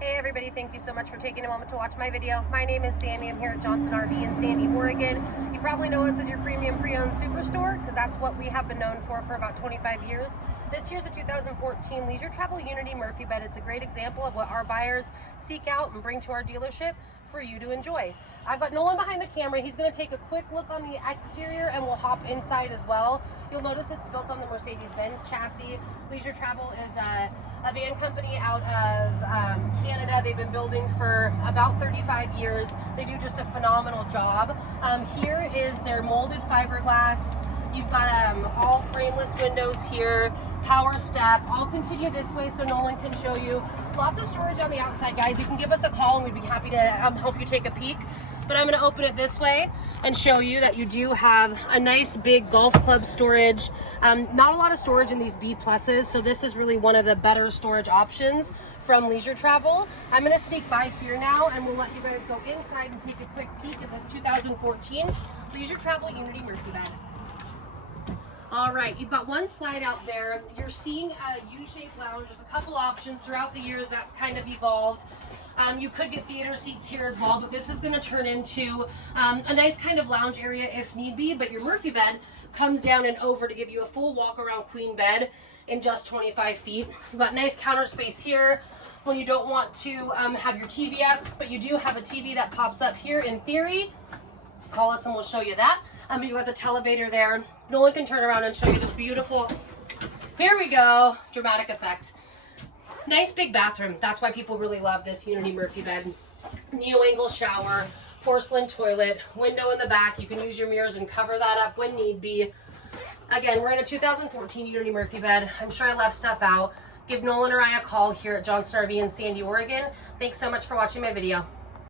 Hey everybody, thank you so much for taking a moment to watch my video. My name is Sandy. I'm here at Johnson RV in Sandy, Oregon. You probably know us as your premium pre-owned superstore because that's what we have been known for about 25 years. This here's a 2014 Leisure Travel Unity Murphy bed. It's a great example of what our buyers seek out and bring to our dealership for you to enjoy. I've got Nolan behind the camera. He's going to take a quick look on the exterior and we'll hop inside as well. You'll notice it's built on the Mercedes-Benz chassis. Leisure Travel is a van company out of Canada. They've been building for about 35 years. They do just a phenomenal job. Here is their molded fiberglass. You've got all frameless windows here, power step. I'll continue this way so Nolan can show you. Lots of storage on the outside, guys. You can give us a call and we'd be happy to help you take a peek. But I'm gonna open it this way and show you that you do have a nice big golf club storage. Not a lot of storage in these B pluses, so this is really one of the better storage options from Leisure Travel. I'm gonna sneak by here now and we'll let you guys go inside and take a quick peek at this 2014 Leisure Travel Unity Murphy bed. All right, you've got one slide out there. You're seeing a U-shaped lounge. There's a couple options throughout the years that's kind of evolved. You could get theater seats here as well, but this is going to turn into a nice kind of lounge area if need be. But your Murphy bed comes down and over to give you a full walk-around queen bed in just 25 feet. You've got nice counter space here when you don't want to have your TV up, but you do have a TV that pops up here in theory. Call us and we'll show you that. You've got the televator there. Nolan can turn around and show you the beautiful, here we go, dramatic effect. Nice big bathroom. That's why people really love this Unity Murphy bed. Neo-angle shower, porcelain toilet, window in the back. You can use your mirrors and cover that up when need be. Again, we're in a 2014 Unity Murphy bed. I'm sure I left stuff out. Give Nolan or I a call here at Johnson RV in Sandy, Oregon. Thanks so much for watching my video.